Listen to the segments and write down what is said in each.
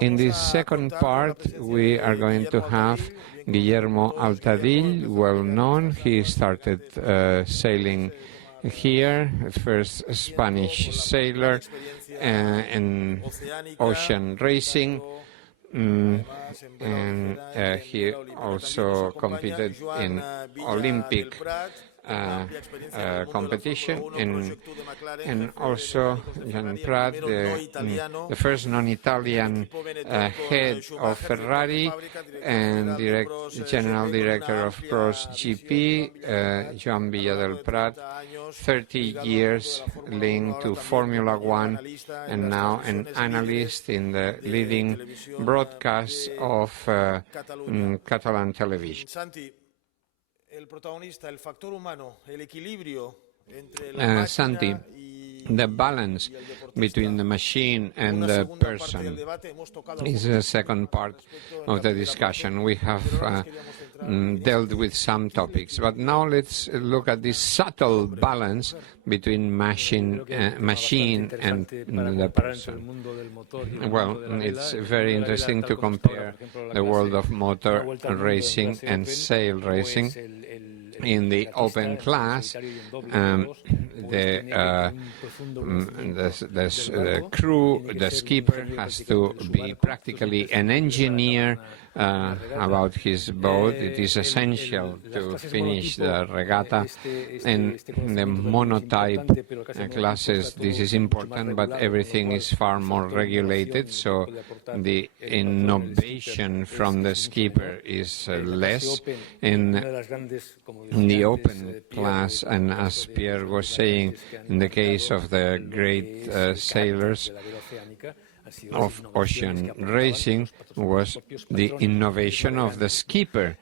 In this second part, we are going to have Guillermo Altadill, well known. He started sailing here, first Spanish sailor in ocean racing, and he also competed in Olympic competition, and also Joan Villadelprat, the first non-Italian head of Ferrari and general director of Pros GP, Joan Villadelprat, 30 years linked to Formula One, and now an analyst in the leading broadcasts of Catalan television. Santi, the balance between the machine and the person is the second part of the discussion. We have dealt with some topics, but now let's look at this subtle balance between machine and the person. Well, it's very interesting to compare the world of motor racing and sail racing. In the open class, the crew, the skipper, has to be practically an engineer about his boat. It is essential to finish the regatta. In the monotype classes, this is important, but everything is far more regulated, so the innovation from the skipper is less. In the open class, and as Pierre was saying, in the case of the great sailors of ocean racing, was the innovation of the skipper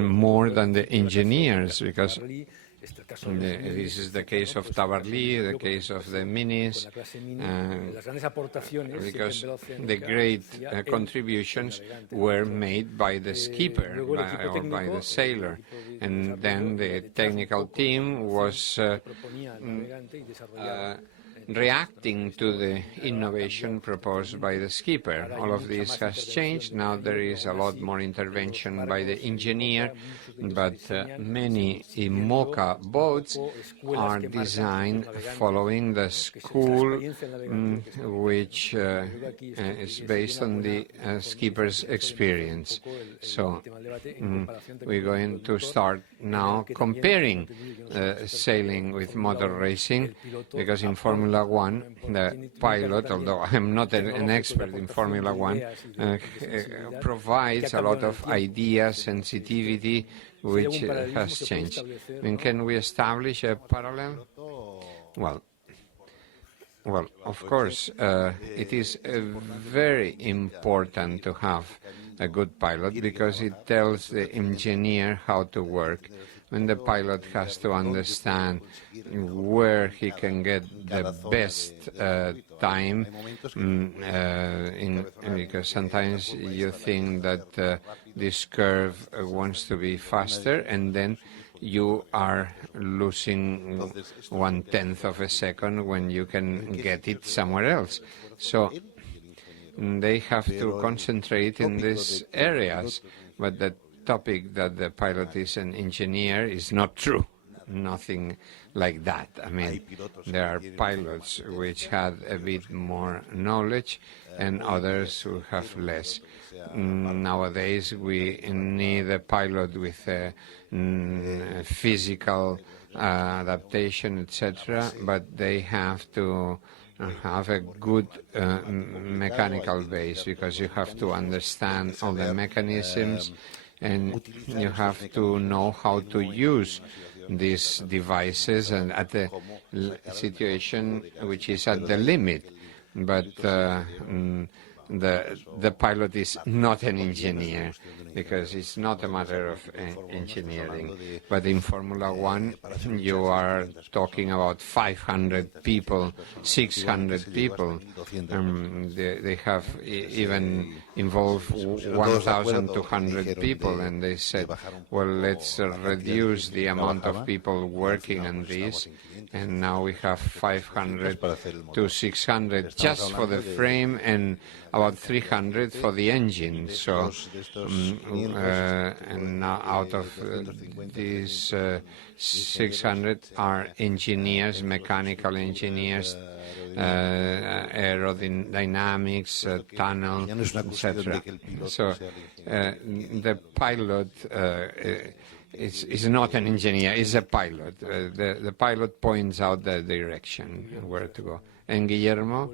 more than the engineers, because this is the case of Tabarly, the case of the minis, because the great contributions were made by the skipper or by the sailor, and then the technical team was reacting to the innovation proposed by the skipper. All of this has changed. Now there is a lot more intervention by the engineer, but many IMOCA boats are designed following the school, which is based on the skipper's experience. So we're going to start now comparing sailing with motor racing, because in Formula One, the pilot, although I'm not an expert in Formula One, provides a lot of ideas, sensitivity, which has changed. And can we establish a parallel? Well, of course, it is very important to have a good pilot, because it tells the engineer how to work. When the pilot has to understand where he can get the best time, because sometimes you think that this curve wants to be faster, and then you are losing 1/10 of a second when you can get it somewhere else. So they have to concentrate in these areas, but the topic that the pilot is an engineer is not true. Nothing like that. I mean, there are pilots which had a bit more knowledge and others who have less. Nowadays, we need a pilot with a physical adaptation, etc., but they have to have a good mechanical base, because you have to understand all the mechanisms, and you have to know how to use these devices and at the situation which is at the limit. But the pilot is not an engineer, because it's not a matter of engineering. But in Formula One, you are talking about 500 people, 600 people. They have even involved 1,200 people, and they said, well, let's reduce the amount of people working on this, and now we have 500 to 600 just for the frame and about 300 for the engine. So, and now out of these 600 are engineers, mechanical engineers, aerodynamics, tunnel, etc. So the pilot is not an engineer, is a pilot. The pilot points out the direction and where to go. And Guillermo,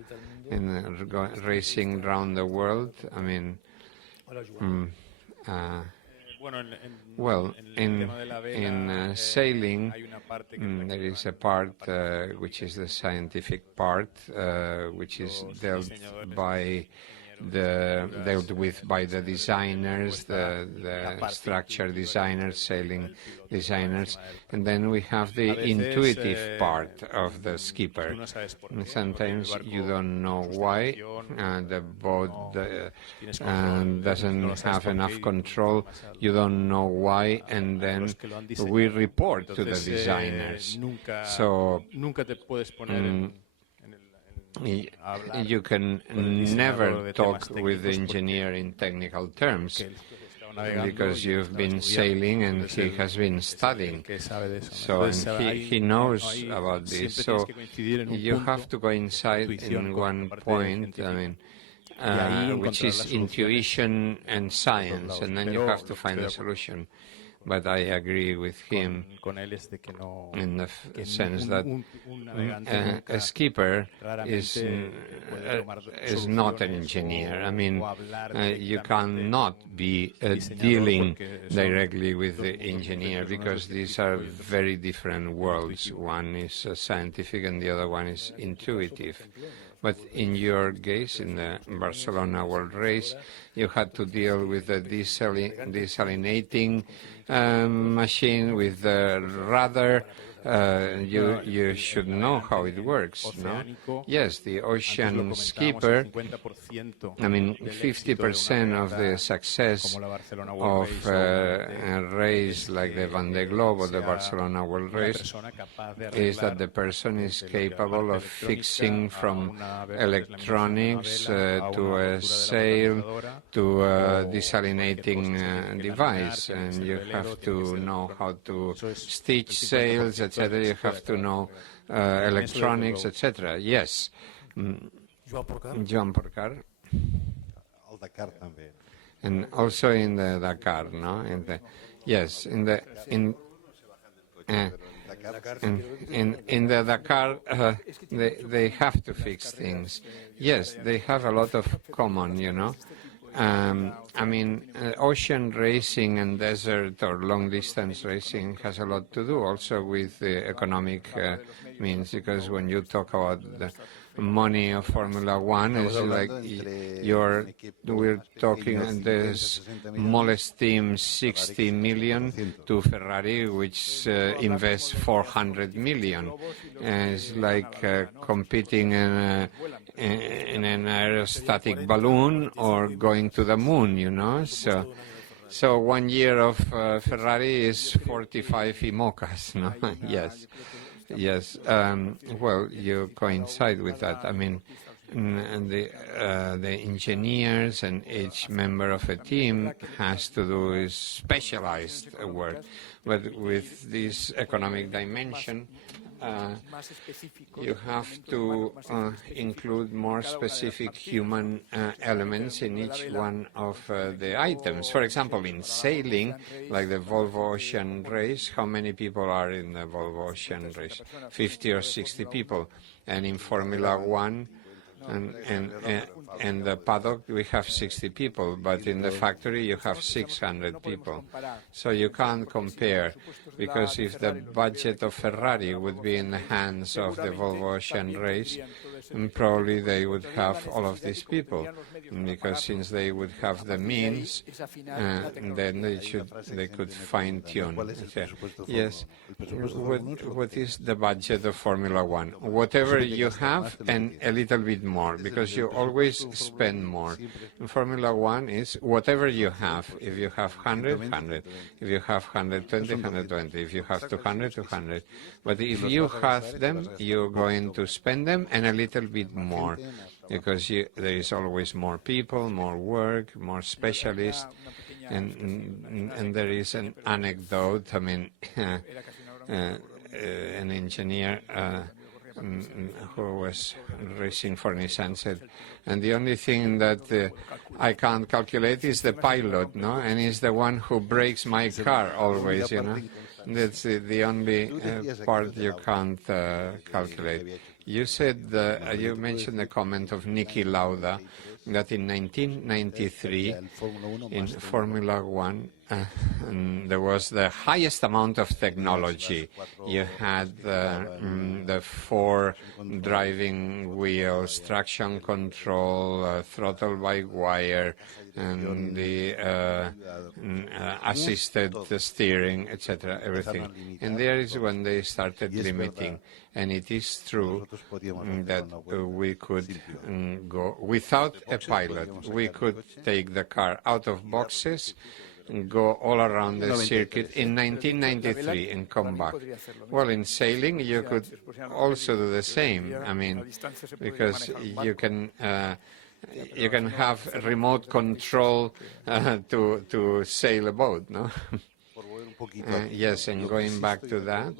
in racing around the world, I mean, well, in sailing, there is a part which is the scientific part, which is dealt with by the designers, the structure designers, sailing designers, and then we have the intuitive part of the skipper. And sometimes you don't know why the boat doesn't have enough control. You don't know why, and then we report to the designers. So you can never talk with the engineer in technical terms, because you've been sailing and he has been studying. So and he knows about this. So you have to coincide in one point, I mean, which is intuition and science, and then you have to find a solution. But I agree with him in the sense that a skipper is not an engineer. I mean, you cannot be dealing directly with the engineer, because these are very different worlds. One is scientific and the other one is intuitive. But in your case, in the Barcelona World Race, you had to deal with the desalinating machine, with the rudder. You should know how it works, no? Yes, the ocean skipper, I mean, 50% of the success of a race like the Vendée Globe or the Barcelona World Race is that the person is capable of fixing from electronics to a sail to a desalinating device, and you have to know how to stitch sails, etc. You have to know electronics, etc. Yes. Joan Porcar. And also in the Dakar, no? Yes, in the Dakar, they have to fix things. Yes, they have a lot of common, you know. I mean, ocean racing and desert or long-distance racing has a lot to do also with the economic means, because when you talk about the money of Formula One, it's like we're talking the smallest team 60 million to Ferrari, which invests 400 million. It's like competing in an aerostatic balloon or going to the moon, you know. So 1 year of Ferrari is 45 IMOCAs, no? Yes. Yes, well, you coincide with that. I mean, the engineers and each member of a team has to do specialized work. But with this economic dimension, you have to include more specific human elements in each one of the items. For example, in sailing, like the Volvo Ocean Race, how many people are in the Volvo Ocean Race? 50 or 60 people. And in Formula One, And the paddock, we have 60 people, but in the factory you have 600 people. So you can't compare, because if the budget of Ferrari would be in the hands of the Volvo Ocean Race, probably they would have all of these people, because since they would have the means, then they could fine-tune. Yes, what is the budget of Formula One? Whatever you have and a little bit more, because you always spend more. In Formula One is whatever you have. If you have 100, 100. If you have 120, 120. If you have 200, 200. But if you have them, you're going to spend them and a little bit more, because there is always more people, more work, more specialists. And there is an anecdote. I mean, an engineer who was racing for Nissan said, and the only thing that I can't calculate is the pilot, no? And he's the one who breaks my car always, you know? That's the only part you can't calculate. You said, you mentioned the comment of Niki Lauda, that in 1993, in Formula One, there was the highest amount of technology. You had the 4 driving wheels, traction control, throttle by wire, and the assisted steering, etc., everything. And there is when they started limiting. And it is true that we could go without a pilot. We could take the car out of boxes, go all around the circuit in 1993 and come back. Well, in sailing, you could also do the same. I mean, because you can have remote control to sail a boat, no? Yes, and going back to that,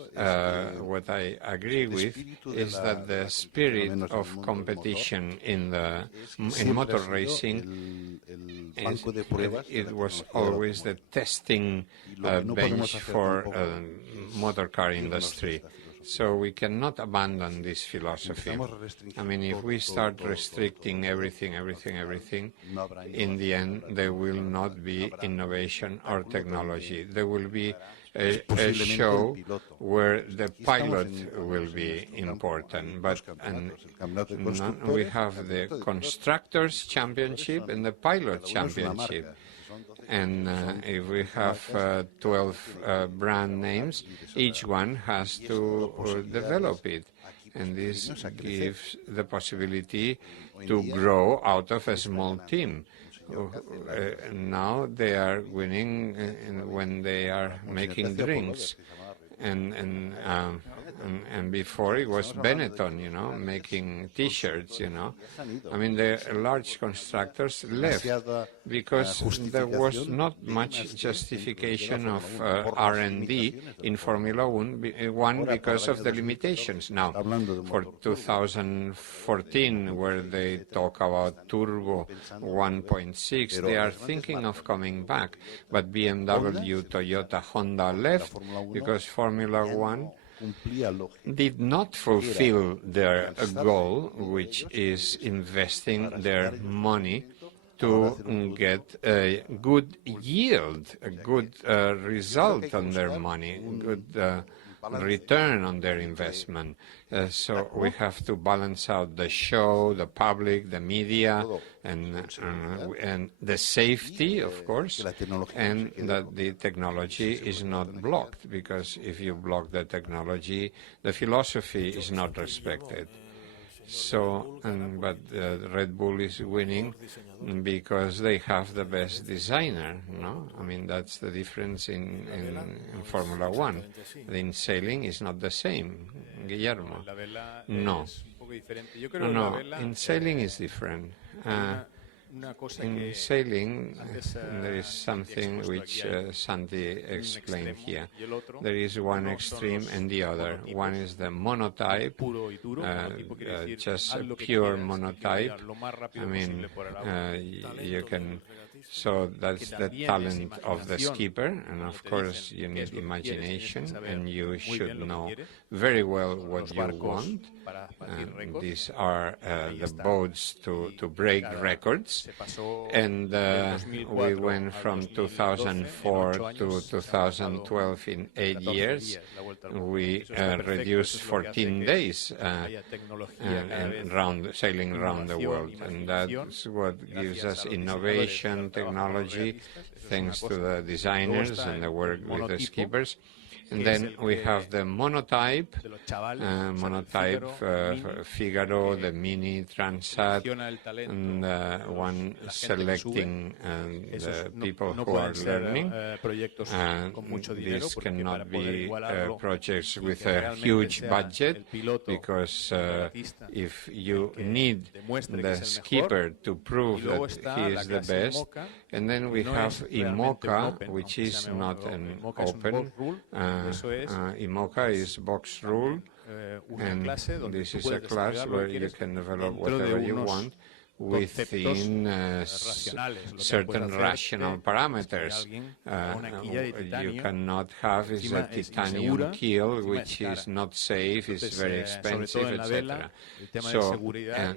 what I agree with is that the spirit of competition in motor racing, it was always the testing bench for motor car industry. So we cannot abandon this philosophy. I mean, if we start restricting everything, in the end, there will not be innovation or technology. There will be a show where the pilot will be important, but we have the Constructors' Championship and the Pilot Championship. And if we have 12 brand names, each one has to develop it. And this gives the possibility to grow out of a small team. Now they are winning when they are making drinks. And before it was Benetton, you know, making T-shirts, you know. I mean, the large constructors left because there was not much justification of R&D in Formula One because of the limitations. Now, for 2014, where they talk about Turbo 1.6, they are thinking of coming back. But BMW, Toyota, Honda left because Formula One did not fulfill their goal, which is investing their money to get a good yield, a good result on their money, good return on their investment. So we have to balance out the show, the public, the media, and the safety, of course, and that the technology is not blocked, because if you block the technology, the philosophy is not respected. So, but Red Bull is winning because they have the best designer, no? I mean, that's the difference in Formula One. In sailing is not the same, Guillermo. No. No, in sailing is different. In sailing, there is something which Santi explained here. There is one extreme and the other. One is the monotype, just a pure monotype. I mean, you can So that's the talent of the skipper, and of course you need imagination, and you should know very well what you want. These are the boats to break records, and we went from 2004 to 2012 in 8 years. We reduced 14 days sailing around the world, and that's what gives us innovation, technology, thanks to the designers and the work with the skippers. And then we have the Monotype, Figaro, the Mini, Transat, and one selecting the people who are learning. These cannot be projects with a huge budget, because if you need the skipper to prove that he is the best. And then we have IMOCA, which is not an open. IMOCA is box rule, and this is a class where you can develop whatever you want within certain rational parameters. You cannot have is a titanium keel, which is not safe, is very expensive, etc. So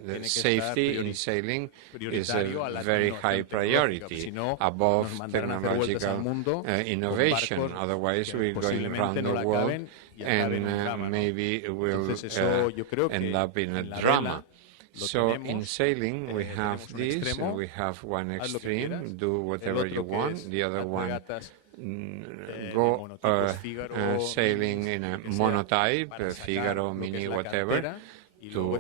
the safety in sailing is a very high priority above technological innovation. Otherwise, we're going around the world and maybe we'll end up in a drama. So in sailing, we have this, and we have one extreme, do whatever you want. The other one, go sailing in a Monotype, Figaro, Mini, whatever, to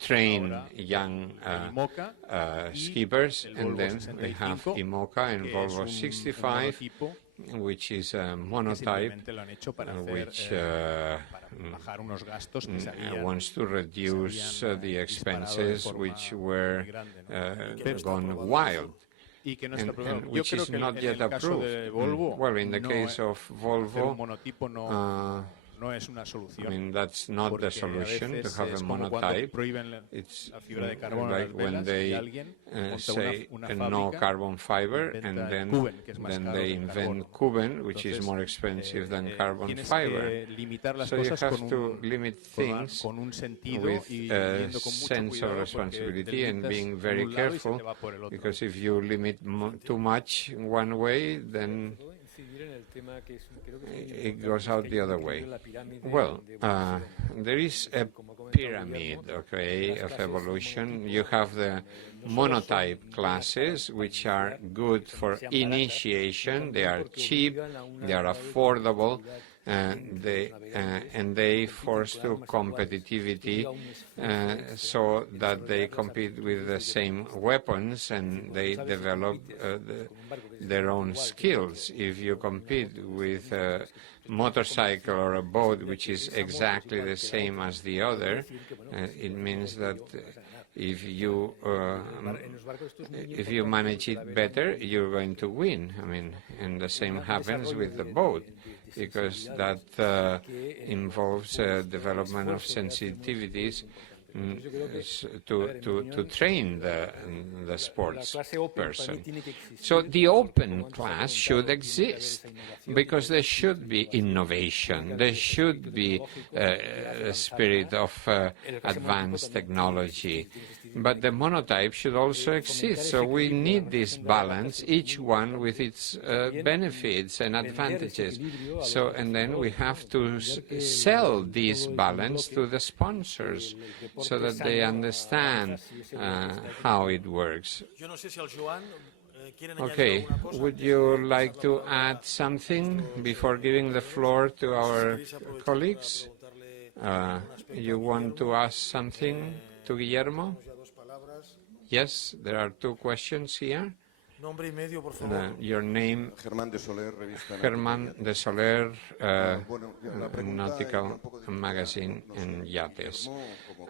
train young skippers. And then we have IMOCA and Volvo 65, which is a Monotype, which wants to reduce the expenses which were gone wild, and which is not yet approved. Well, in the case of Volvo, I mean, that's not the solution to have a Monotype. It's like when they say no carbon fiber, and then they invent Cuben, which is more expensive than carbon fiber. So you have to limit things with a sense of responsibility and being very careful, because if you limit too much one way, then it goes out the other way. Well, there is a pyramid, okay, of evolution. You have the Monotype classes, which are good for initiation. They are cheap, they are affordable, and they force to competitivity, so that they compete with the same weapons, and they develop their own skills. If you compete with a motorcycle or a boat which is exactly the same as the other, it means that if you manage it better, you're going to win. I mean, and the same happens with the boat, because that involves development of sensitivities to train the sports person. So the open class should exist, because there should be innovation, there should be a spirit of advanced technology, but the Monotype should also exist. So we need this balance, each one with its benefits and advantages. So, and then we have to sell this balance to the sponsors, so that they understand how it works. Okay, would you like to add something before giving the floor to our colleagues? You want to ask something to Guillermo? Yes, there are two questions here. Your name, Germán de Soler, Nautical Magazine and Yates.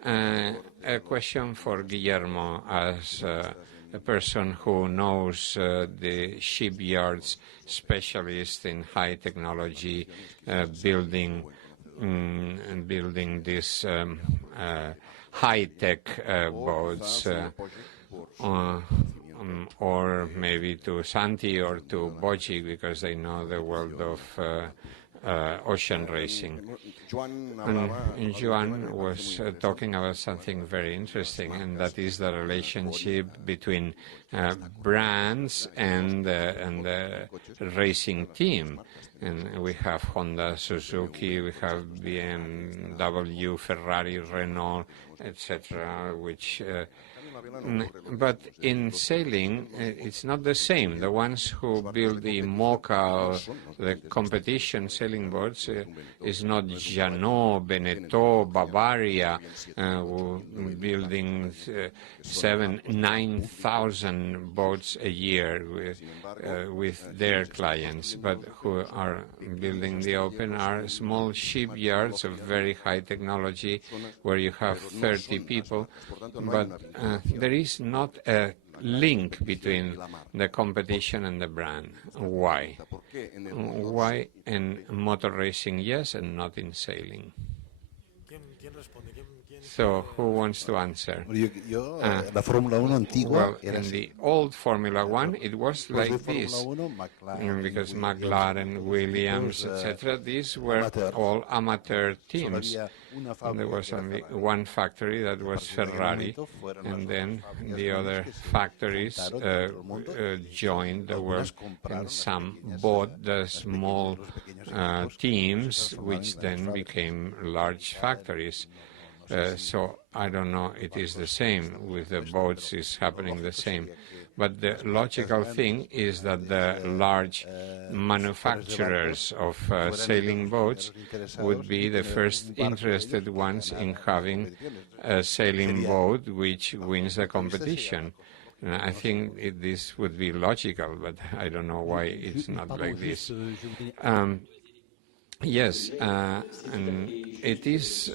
A question for Guillermo, as a person who knows the shipyards, specialist in high technology, building these high-tech boats. or maybe to Santi or to Boji, because they know the world of ocean racing. And Joan was talking about something very interesting, and that is the relationship between brands and the racing team. And we have Honda, Suzuki, we have BMW, Ferrari, Renault, etc., which but in sailing, it's not the same. The ones who build the MOCA, the competition sailing boats, is not Jeannot, Beneteau, Bavaria, building 9,000 boats a year with their clients. But who are building the open are small shipyards of very high technology where you have 30 people, but there is not a link between the competition and the brand. Why? Why in motor racing, yes, and not in sailing? So, who wants to answer? Well, in the old Formula One, it was like this, because McLaren, Williams, etc., these were all amateur teams. There was only one factory, that was Ferrari, and then the other factories joined the work, and some bought the small teams, which then became large factories. So I don't know, it is the same. With the boats, it's happening the same. But the logical thing is that the large manufacturers of sailing boats would be the first interested ones in having a sailing boat which wins the competition. I think this would be logical, but I don't know why it's not like this. Yes, and it is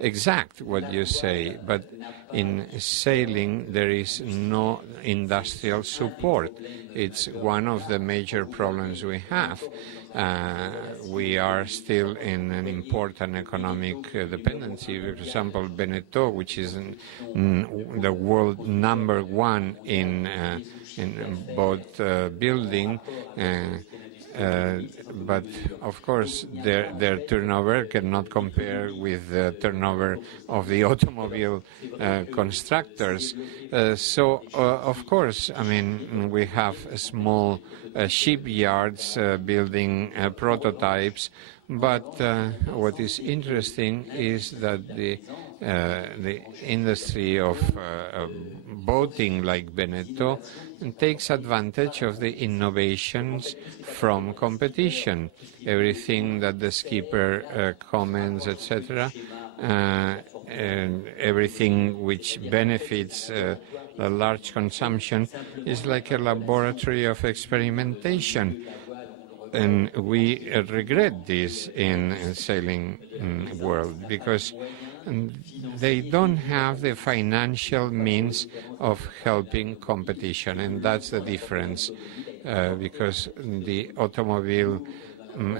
exact what you say, but in sailing there is no industrial support. It's one of the major problems we have. We are still in an important economic dependency. For example, Beneteau, which is the world #1 in boat building, but of course their turnover cannot compare with the turnover of the automobile constructors. So of course, I mean, we have small shipyards building prototypes, but what is interesting is that the industry of boating like Beneteau takes advantage of the innovations from competition. Everything that the skipper comments, etc., and everything which benefits the large consumption is like a laboratory of experimentation. And we regret this in sailing world, because they don't have the financial means of helping competition, and that's the difference, because the automobile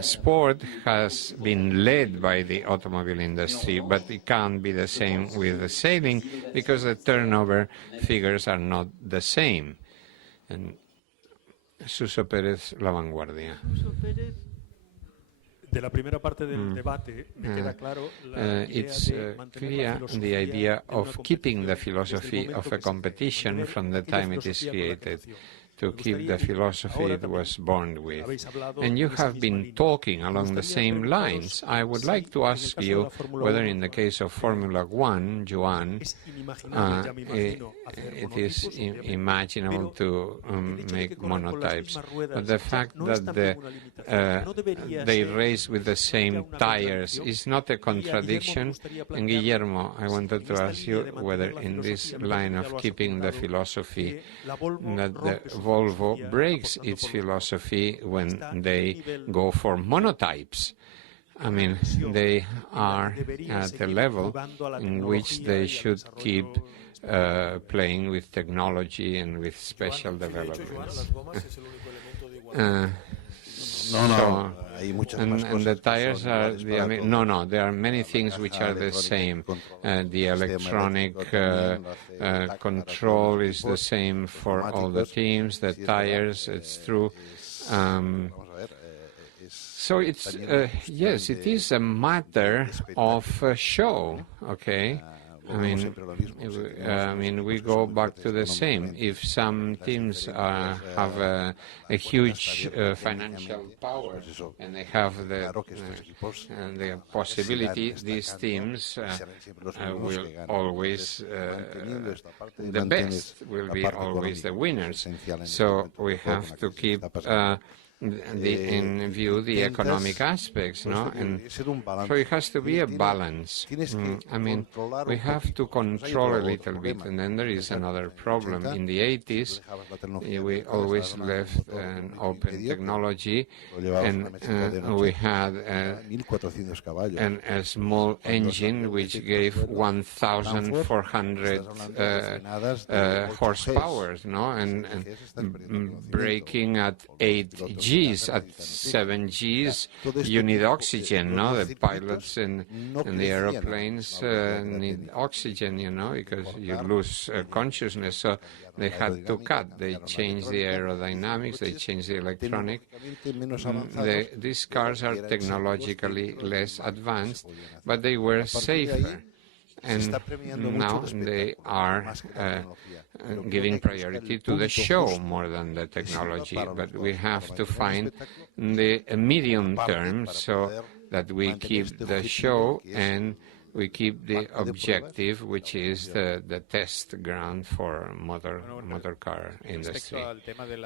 sport has been led by the automobile industry, but it can't be the same with the sailing, because the turnover figures are not the same. And Suso Pérez, La Vanguardia. De la primera parte del debate me queda claro it's clear the idea of keeping the philosophy of a competition from the time it is created, to keep the philosophy it was born with. And you have been talking along the same lines. I would like to ask you whether in the case of Formula One, Joan, it is imaginable to make monotypes. But the fact that they race with the same tires is not a contradiction. And Guillermo, I wanted to ask you whether in this line of keeping the philosophy, that the Volvo breaks its philosophy when they go for monotypes. I mean, they are at a level in which they should keep playing with technology and with special developments. So, and the tires are, no, there are many things which are the same. The electronic control is the same for all the teams, the tires, it's true. So it's, yes, it is a matter of show, okay? I mean, we go back to the same. If some teams have a huge financial power and they have the possibility, these teams will always, the best will be always the winners. So we have to keep in view the economic aspects, no? And so it has to be a balance. I mean, we have to control a little bit, and then there is another problem. In the 80s, we always left an open technology, and we had a small engine which gave 1,400 horsepower, no? And braking at 8 Gs, at 7 Gs, you need oxygen, no? The pilots and the aeroplanes need oxygen, you know, because you lose consciousness. So they had to cut. They changed the aerodynamics, they changed the electronic. These cars are technologically less advanced, but they were safer. And now they are giving priority to the show more than the technology. But we have to find the medium term so that we keep the show and we keep the objective, which is the test ground for motor car industry.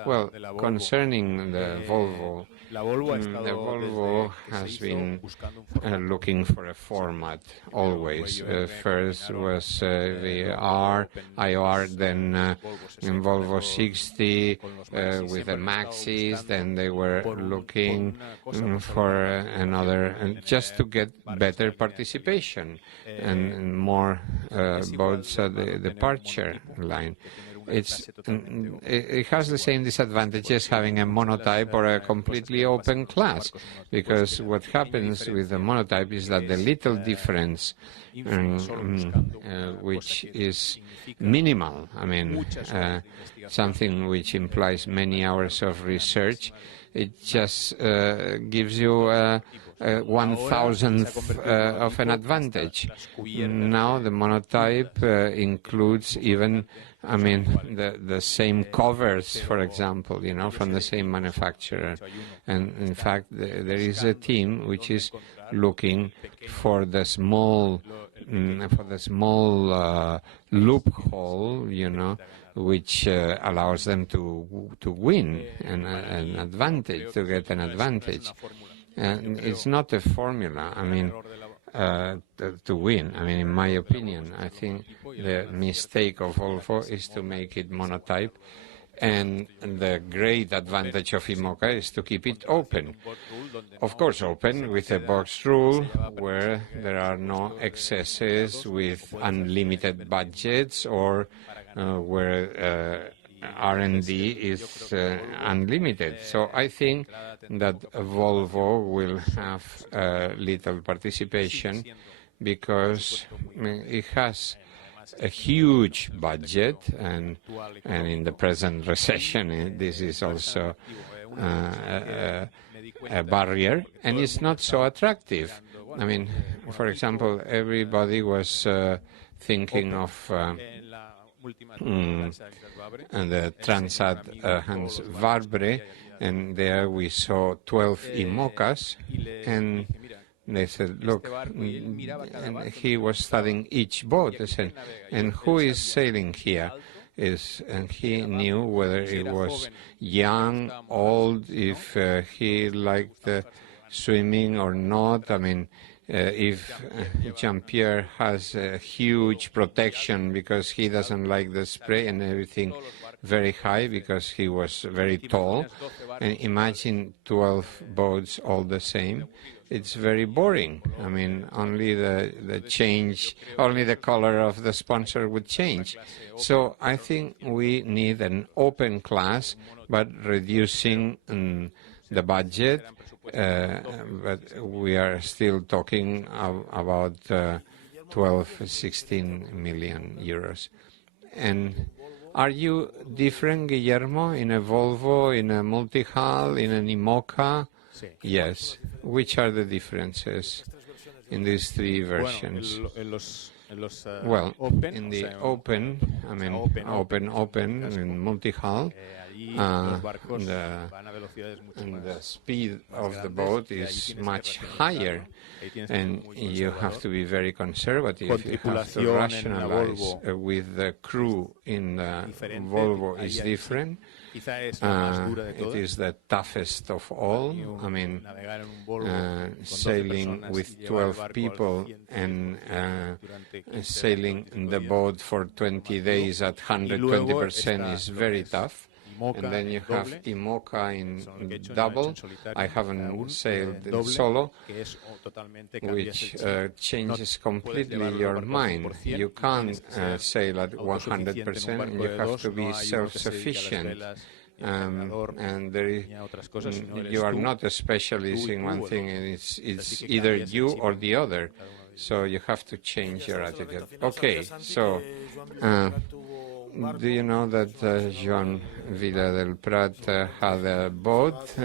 Well, concerning the Volvo, the Volvo has been looking for a format always. First was the IR, then in Volvo 60 with the Maxis, then they were looking for another, just to get better participation and more boats at the departure line. It has the same disadvantages having a monotype or a completely open class, because what happens with the monotype is that the little difference, which is minimal, I mean, something which implies many hours of research, it just gives you 1,000th of an advantage. Now the monotype includes even, I mean, the same covers, for example, you know, from the same manufacturer. And in fact, there is a team which is looking for the small loophole, you know, which allows them to win an advantage, to get an advantage. And it's not a formula, I mean, to win. I mean, in my opinion, I think the mistake of Volvo is to make it monotype, and the great advantage of IMOCA is to keep it open. Of course, open with a box rule where there are no excesses with unlimited budgets, or where R&D is unlimited. So I think that Volvo will have little participation because it has a huge budget, and in the present recession this is also a barrier, and it's not so attractive. I mean, for example, everybody was thinking of and the Transat Hans Varbre, and there we saw 12 IMOCAs, and they said, look, and he was studying each boat. They said, and who is sailing here? And he knew whether it was young, old, if he liked swimming or not. I mean, if Jean-Pierre has a huge protection because he doesn't like the spray and everything very high because he was very tall, and imagine 12 boats all the same, it's very boring. I mean, only the change, only the color of the sponsor would change. So I think we need an open class, but reducing the budget, but we are still talking about 12, 16 million euros. And are you different, Guillermo, in a Volvo, in a multi-hull, in an IMOCA? Yes. Which are the differences in these three versions? Well, in the open, I mean, open, in multi-hull, and the speed of the boat is much higher, and you have to be very conservative. You have to rationalize with the crew in the Volvo is different. It is the toughest of all. I mean, sailing with 12 people and sailing the boat for 20 days at 120% is very tough. And then you have IMOCA in double. I haven't sailed in solo, which changes completely your mind. You can't sail at 100%, and you have to be self-sufficient. And you are not a specialist in one thing, and it's either you or the other. So you have to change your attitude. Okay, so do you know that Joan Villadelprat had a boat,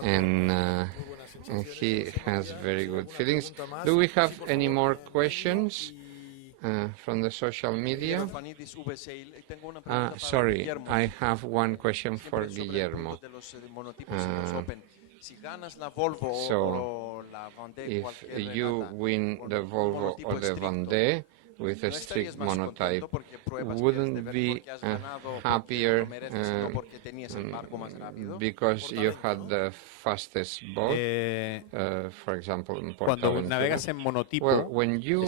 and he has very good feelings. Do we have any more questions from the social media? Sorry, I have one question for Guillermo. So, if you win the Volvo or the Vendée with a strict monotype, wouldn't be happier because you had the fastest boat, for example, in Porcar? Well, when you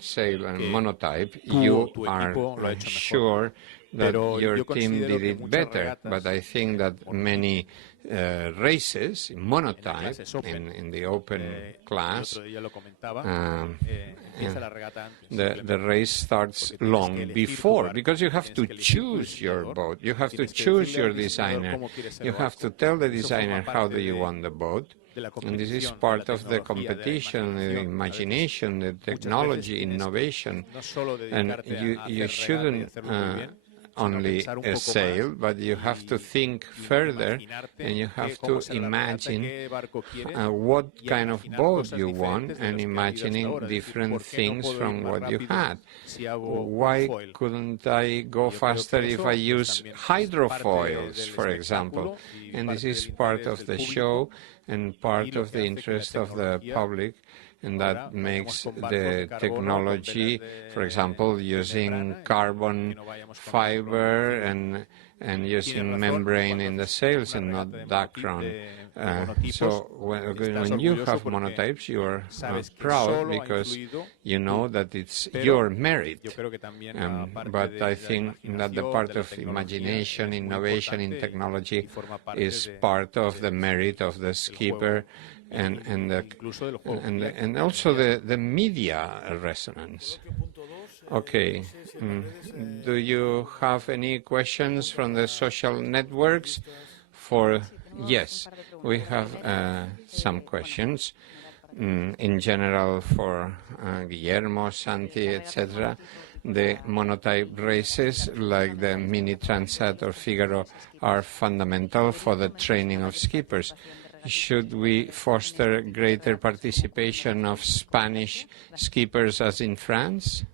sail on monotype, you are sure that your team did it better, but I think that many races, monotype, in the open class, the race starts long before, because you have to choose your boat, you have to choose your designer, you have to tell the designer how do you want the boat. And this is part of the competition, the imagination, the technology, innovation. And you shouldn't only sail, but you have to think further, and you have to imagine what kind of boat you want, and imagining different things from what you had. Why couldn't I go faster if I use hydrofoils, for example? And this is part of the show and part of the interest of the public, and that makes the technology, for example, using carbon fiber and using membrane in the sails and not Dacron. So when you have monotypes, you are proud because you know that it's your merit. But I think that the part of imagination, innovation in technology is part of the merit of the skipper, and also the media resonance. Okay. Do you have any questions from the social networks? Yes, we have some questions. In general, for Guillermo, Santi, etc. The monotype races, like the Mini Transat or Figaro, are fundamental for the training of skippers. Should we foster greater participation of Spanish skippers as in France?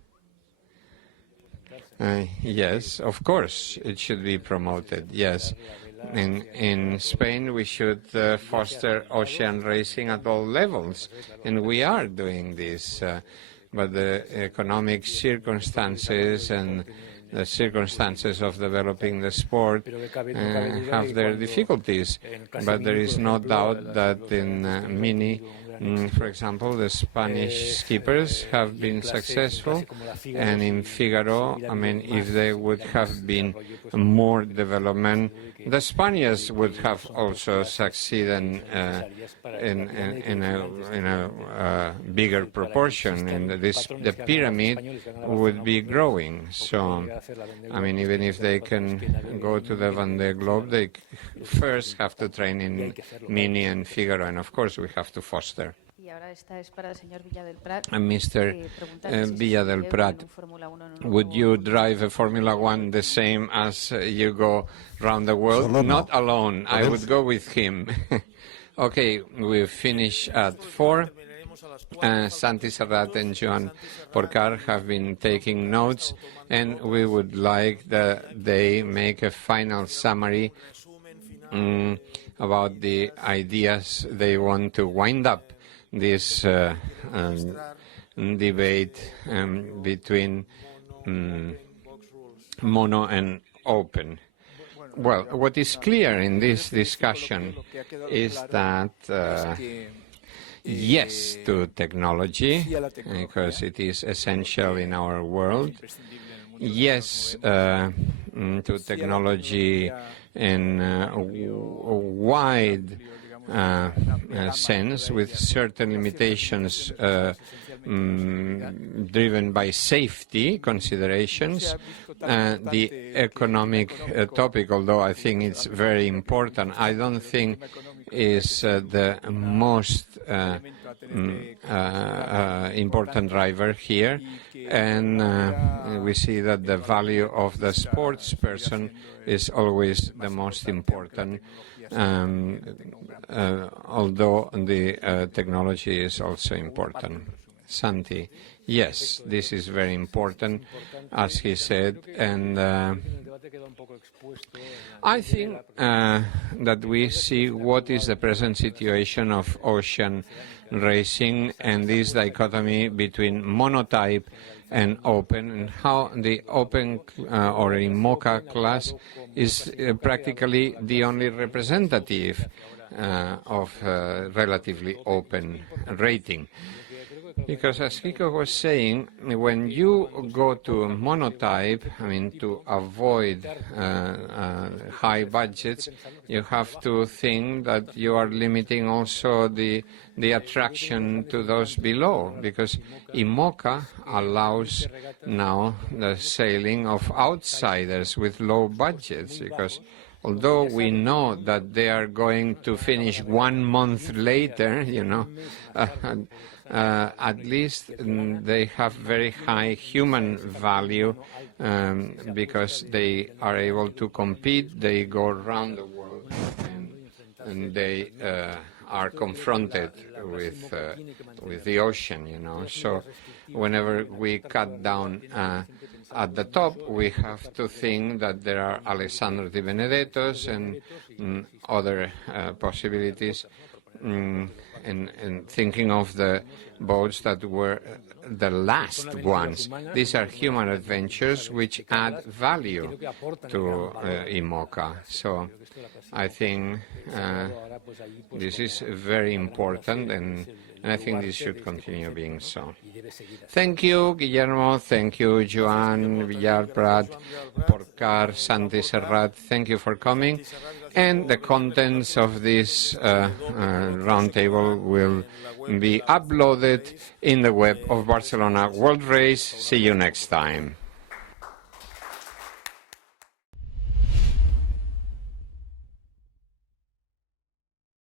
Yes, of course, it should be promoted, yes. In Spain, we should foster ocean racing at all levels, and we are doing this, but the economic circumstances and the circumstances of developing the sport have their difficulties, but there is no doubt that in Mini For example, the Spanish skippers have been successful, and in Figaro, I mean, if they would have been more development, the Spaniards would have also succeeded in a bigger proportion, and the pyramid would be growing. So, I mean, even if they can go to the Vendée Globe, they first have to train in Mini and Figaro, and of course we have to foster. And Mr. Villadelprat, would you drive a Formula One the same as you go around the world? Not alone. I would go with him. Okay, we finish at 4. Santi, Serrat and Joan Porcar have been taking notes, and we would like that they make a final summary about the ideas they want to wind up this debate between mono and open. Well, what is clear in this discussion is that yes to technology, because it is essential in our world. Yes to technology in a wide sense, with certain limitations driven by safety considerations. The economic topic, although I think it's very important, I don't think is the most important driver here. And we see that the value of the sports person is always the most important, although the technology is also important. Santi, yes, this is very important, as he said, and I think that we see what is the present situation of ocean racing and this dichotomy between monotype and open, and how the open or IMOCA class is practically the only representative of relatively open rating. Because as Kiko was saying, when you go to monotype, I mean, to avoid high budgets, you have to think that you are limiting also the attraction to those below, because IMOCA allows now the sailing of outsiders with low budgets, because although we know that they are going to finish 1 month later, you know, at least they have very high human value because they are able to compete, they go around the world, and they are confronted with the ocean, you know. So whenever we cut down at the top, we have to think that there are Alessandro Di Benedettos and other possibilities, and thinking of the boats that were the last ones. These are human adventures which add value to IMOCA. So I think this is very important, and I think this should continue being so. Thank you, Guillermo. Thank you, Joan Villadelprat, Porcar, Santi, Serrat. Thank you for coming. And the contents of this roundtable will be uploaded in the web of Barcelona World Race. See you next time.